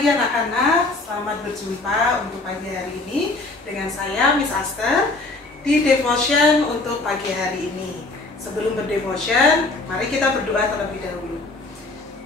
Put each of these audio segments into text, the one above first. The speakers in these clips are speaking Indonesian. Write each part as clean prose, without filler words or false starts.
pagi anak-anak, selamat berjumpa untuk pagi hari ini dengan saya Miss Aster di devotion untuk pagi hari ini. Sebelum berdevotion, mari kita berdoa terlebih dahulu.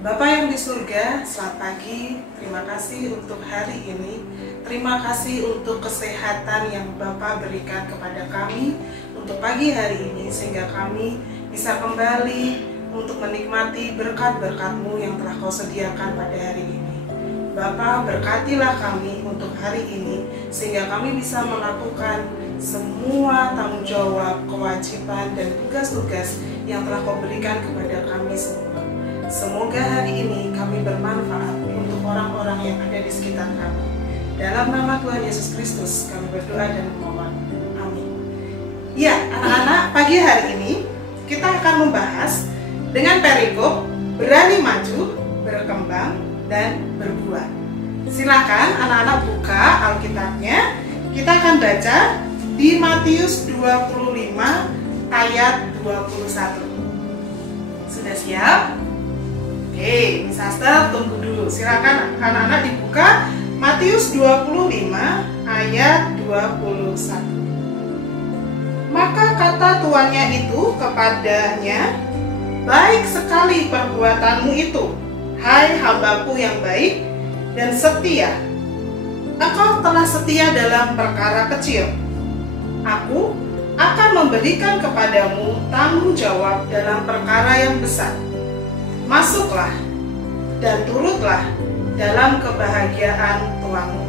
Bapa yang di surga, selamat pagi, terima kasih untuk hari ini. Terima kasih untuk kesehatan yang Bapa berikan kepada kami untuk pagi hari ini, sehingga kami bisa kembali untuk menikmati berkat-berkat-Mu yang telah Kau sediakan pada hari ini. Bapa, berkatilah kami untuk hari ini, sehingga kami bisa melakukan semua tanggung jawab, kewajiban, dan tugas-tugas yang telah Kau berikan kepada kami semua. Semoga hari ini kami bermanfaat untuk orang-orang yang ada di sekitar kami. Dalam nama Tuhan Yesus Kristus kami berdoa dan memohon. Amin. Ya, anak-anak, pagi hari ini kita akan membahas dengan perikop berani maju, berkembang, dan berbuah. Silakan anak-anak buka Alkitabnya. Kita akan baca di Matius 25 ayat 21. Sudah siap? Oke, Miss Aster tunggu dulu. Silakan anak-anak dibuka Matius 25 ayat 21. Maka kata tuannya itu kepadanya, "Baik sekali perbuatanmu itu, hai hambaku yang baik dan setia. Engkau telah setia dalam perkara kecil. Aku akan memberikan kepadamu tanggung jawab dalam perkara yang besar. Masuklah dan turutlah dalam kebahagiaan tuanmu."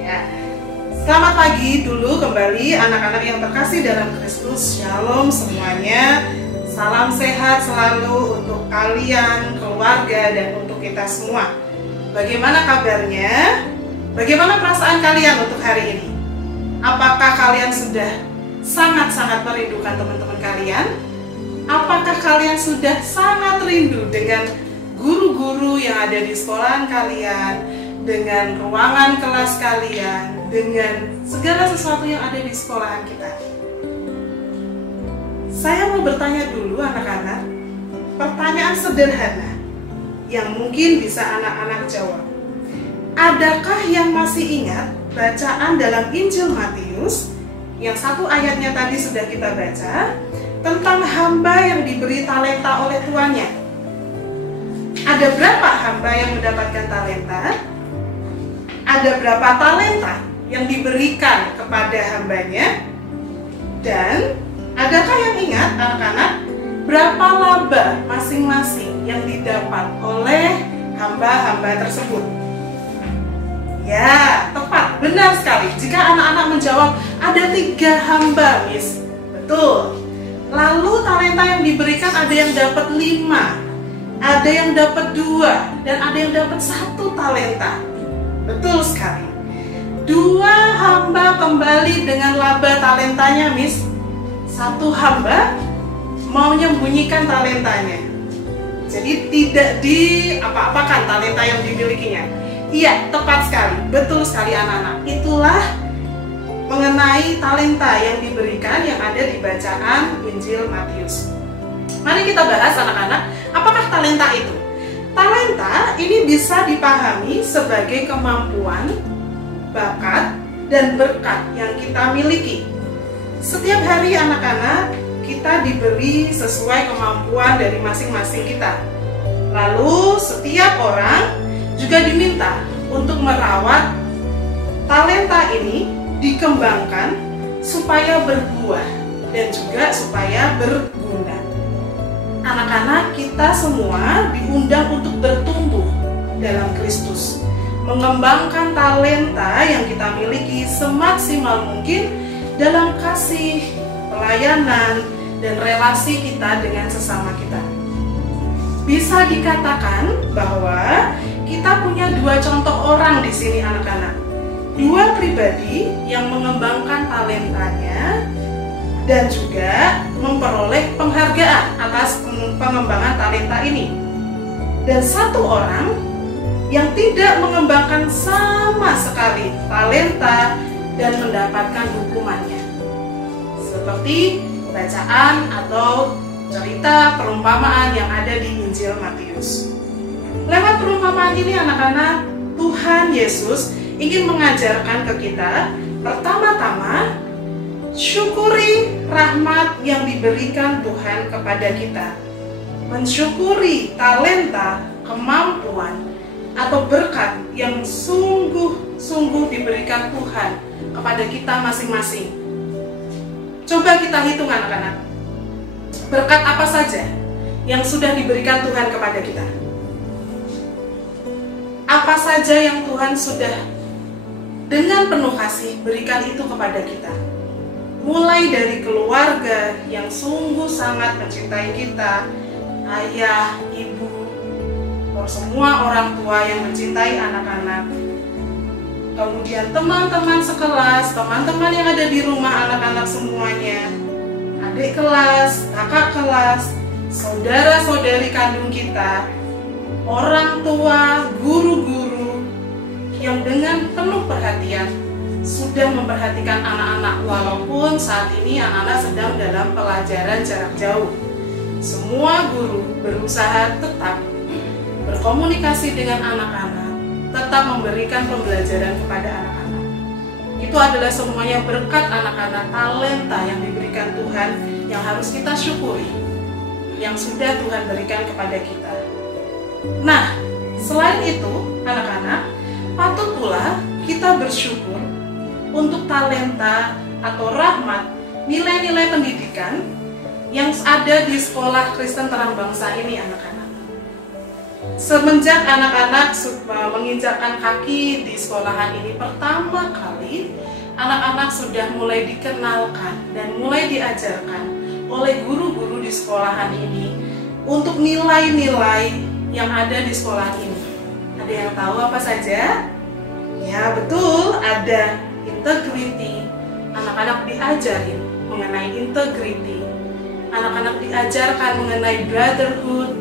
Ya. Selamat pagi dulu kembali anak-anak yang terkasih dalam Kristus. Shalom semuanya. Salam sehat selalu untuk kalian, keluarga, dan untuk kita semua. Bagaimana kabarnya? Bagaimana perasaan kalian untuk hari ini? Apakah kalian sudah sangat-sangat merindukan teman-teman kalian? Apakah kalian sudah sangat rindu dengan guru-guru yang ada di sekolahan kalian, dengan ruangan kelas kalian, dengan segala sesuatu yang ada di sekolahan kita? Saya mau bertanya dulu anak-anak, pertanyaan sederhana yang mungkin bisa anak-anak jawab. Adakah yang masih ingat bacaan dalam Injil Matius yang satu ayatnya tadi sudah kita baca tentang hamba yang diberi talenta oleh tuannya? Ada berapa hamba yang mendapatkan talenta? Ada berapa talenta yang diberikan kepada hambanya? Dan adakah yang ingat anak-anak berapa laba masing-masing yang didapat oleh hamba-hamba tersebut? Ya, tepat, benar sekali. Jika anak-anak menjawab ada 3 hamba, Miss. Betul. Lalu talenta yang diberikan ada yang dapat 5, ada yang dapat 2, dan ada yang dapat 1 talenta. Betul sekali. 2 hamba kembali dengan laba talentanya, Miss. 1 hamba mau menyembunyikan talentanya. Jadi tidak apa-apakan talenta yang dimilikinya. Iya, tepat sekali. Betul sekali anak-anak. Itulah mengenai talenta yang diberikan yang ada di bacaan Injil Matius. Mari kita bahas anak-anak, apakah talenta itu? Talenta ini bisa dipahami sebagai kemampuan, bakat, dan berkat yang kita miliki. Setiap hari anak-anak kita diberi sesuai kemampuan dari masing-masing kita. Lalu setiap orang juga diminta untuk merawat talenta ini, dikembangkan supaya berbuah dan juga supaya berguna. Anak-anak kita semua diundang untuk bertumbuh dalam Kristus, mengembangkan talenta yang kita miliki semaksimal mungkin dalam kasih, pelayanan, dan relasi kita dengan sesama kita. Bisa dikatakan bahwa kita punya 2 contoh orang di sini anak-anak. 2 pribadi yang mengembangkan talentanya dan juga memperoleh penghargaan atas pengembangan talenta ini. Dan 1 orang yang tidak mengembangkan sama sekali talenta dan mendapatkan hukumannya. Seperti bacaan atau cerita perumpamaan yang ada di Injil Matius. Lewat perumpamaan saat ini anak-anak, Tuhan Yesus ingin mengajarkan ke kita, pertama-tama, syukuri rahmat yang diberikan Tuhan kepada kita. Mensyukuri talenta, kemampuan, atau berkat yang sungguh-sungguh diberikan Tuhan kepada kita masing-masing. Coba kita hitung anak-anak, berkat apa saja yang sudah diberikan Tuhan kepada kita? Apa saja yang Tuhan sudah dengan penuh kasih berikan itu kepada kita? Mulai dari keluarga yang sungguh sangat mencintai kita, ayah, ibu, semua orang tua yang mencintai anak-anak. Kemudian teman-teman sekelas, teman-teman yang ada di rumah anak-anak semuanya, adik kelas, kakak kelas, saudara-saudari kandung kita, orang tua, guru-guru yang dengan penuh perhatian sudah memperhatikan anak-anak, walaupun saat ini anak-anak sedang dalam pelajaran jarak jauh. Semua guru berusaha tetap berkomunikasi dengan anak-anak, tetap memberikan pembelajaran kepada anak-anak. Itu adalah semuanya berkat anak-anak, talenta yang diberikan Tuhan yang harus kita syukuri, yang sudah Tuhan berikan kepada kita. Nah, selain itu, anak-anak, patut pula kita bersyukur untuk talenta atau rahmat, nilai-nilai pendidikan yang ada di sekolah Kristen Terang Bangsa ini, anak-anak. Semenjak anak-anak menginjakkan kaki di sekolahan ini pertama kali, anak-anak sudah mulai dikenalkan dan mulai diajarkan oleh guru-guru di sekolahan ini untuk nilai-nilai yang ada di sekolah ini. Ada yang tahu apa saja? Ya betul, ada integrity. Anak-anak diajarin mengenai integrity. Anak-anak diajarkan mengenai brotherhood,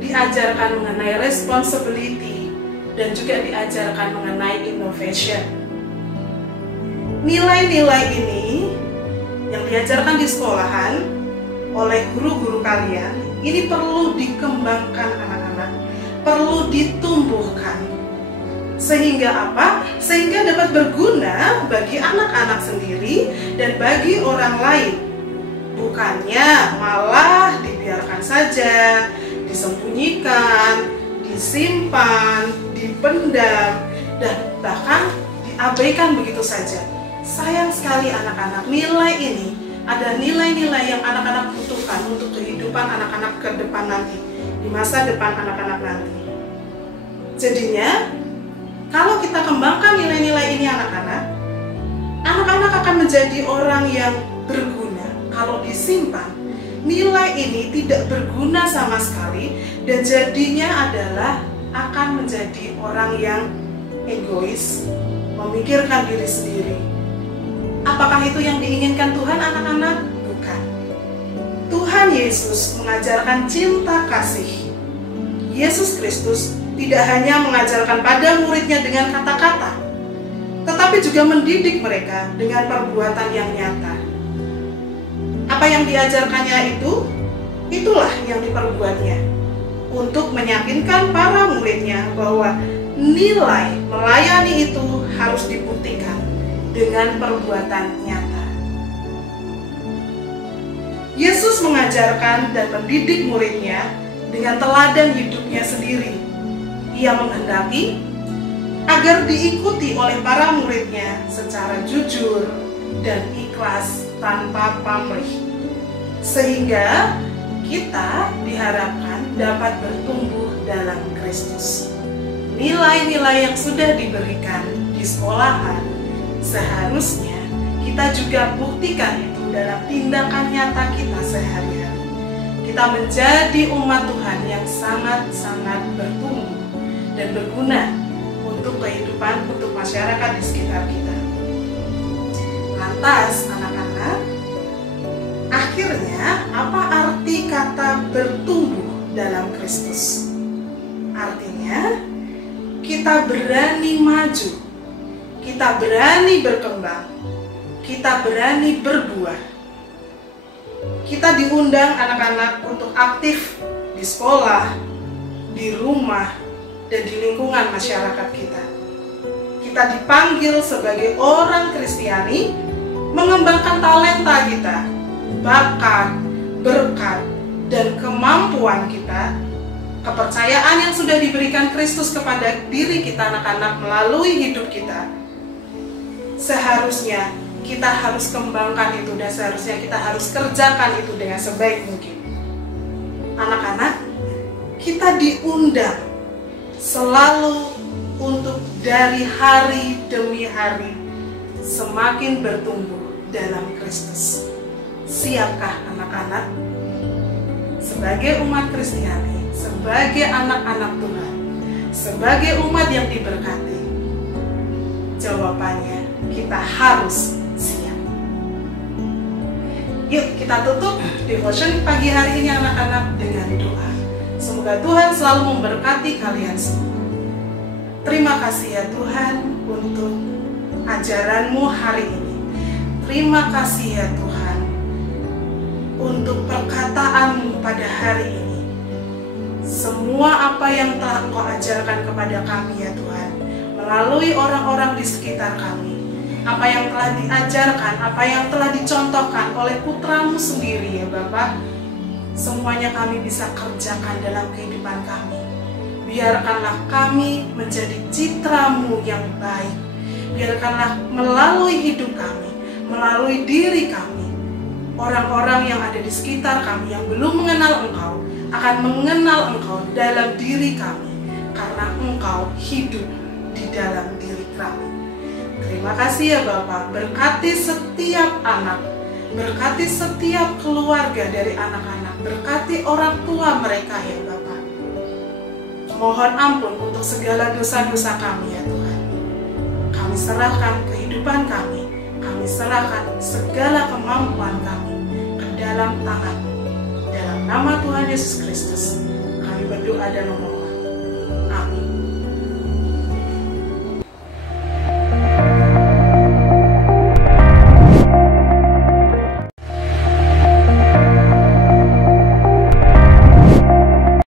diajarkan mengenai responsibility, dan juga diajarkan mengenai innovation. Nilai-nilai ini yang diajarkan di sekolahan oleh guru-guru kalian, ini perlu dikembangkan anak-anak, perlu ditumbuhkan. Sehingga apa? Sehingga dapat berguna bagi anak-anak sendiri dan bagi orang lain. Bukannya malah dibiarkan saja, disembunyikan, disimpan, dipendam, dan bahkan diabaikan begitu saja. Sayang sekali anak-anak, nilai ini ada nilai-nilai yang anak-anak butuhkan untuk kehidupan anak-anak ke depan nanti, di masa depan anak-anak nanti. Jadinya, kalau kita kembangkan nilai-nilai ini anak-anak, anak-anak akan menjadi orang yang berguna. Kalau disimpan, nilai ini tidak berguna sama sekali dan jadinya adalah akan menjadi orang yang egois, memikirkan diri sendiri. Apakah itu yang diinginkan Tuhan anak-anak? Bukan. Tuhan Yesus mengajarkan cinta kasih. Yesus Kristus tidak hanya mengajarkan pada muridnya dengan kata-kata, tetapi juga mendidik mereka dengan perbuatan yang nyata. Apa yang diajarkannya itu, itulah yang diperbuatnya untuk meyakinkan para muridnya bahwa nilai melayani itu harus dibuktikan dengan perbuatan nyata. Yesus mengajarkan dan mendidik muridnya dengan teladan hidupnya sendiri. Ia menghendaki agar diikuti oleh para muridnya secara jujur dan ikhlas tanpa pamrih. Sehingga kita diharapkan dapat bertumbuh dalam Kristus. Nilai-nilai yang sudah diberikan di sekolahan seharusnya kita juga buktikan itu dalam tindakan nyata kita sehari-hari. Kita menjadi umat Tuhan yang sangat-sangat bertumbuh dan berguna untuk kehidupan, untuk masyarakat di sekitar kita. Lantas, anak-anak, akhirnya apa arti kata bertumbuh dalam Kristus? Artinya, kita berani maju, kita berani berkembang, kita berani berbuah. Kita diundang anak-anak untuk aktif di sekolah, di rumah, dan di lingkungan masyarakat kita. Kita dipanggil sebagai orang Kristiani mengembangkan talenta kita, bakat, berkat, dan kemampuan kita, kepercayaan yang sudah diberikan Kristus kepada diri kita anak-anak melalui hidup kita. Seharusnya kita harus kembangkan itu dan seharusnya kita harus kerjakan itu dengan sebaik mungkin. Anak-anak, kita diundang selalu untuk dari hari demi hari semakin bertumbuh dalam Kristus. Siapkah anak-anak? Sebagai umat Kristiani, sebagai anak-anak Tuhan, sebagai umat yang diberkati, jawabannya kita harus siap. Yuk kita tutup devotion pagi hari ini anak-anak dengan doa. Semoga Tuhan selalu memberkati kalian semua. Terima kasih ya Tuhan untuk ajaran-Mu hari ini. Terima kasih ya Tuhan untuk perkataan-Mu pada hari ini. Semua apa yang telah Engkau ajarkan kepada kami ya Tuhan, melalui orang-orang di sekitar kami, apa yang telah diajarkan, apa yang telah dicontohkan oleh putra-Mu sendiri ya Bapak, semuanya kami bisa kerjakan dalam kehidupan kami. Biarkanlah kami menjadi citra-Mu yang baik. Biarkanlah melalui hidup kami, melalui diri kami, orang-orang yang ada di sekitar kami yang belum mengenal Engkau akan mengenal Engkau dalam diri kami, karena Engkau hidup di dalam diri kami. Terima kasih ya Bapak, berkati setiap anak, berkati setiap keluarga dari anak-anak, berkati orang tua mereka ya Bapak. Mohon ampun untuk segala dosa-dosa kami ya Tuhan. Kami serahkan kehidupan kami serahkan segala kemampuan kami ke dalam tangan-Mu. Dalam nama Tuhan Yesus Kristus, kami berdoa dan memohon.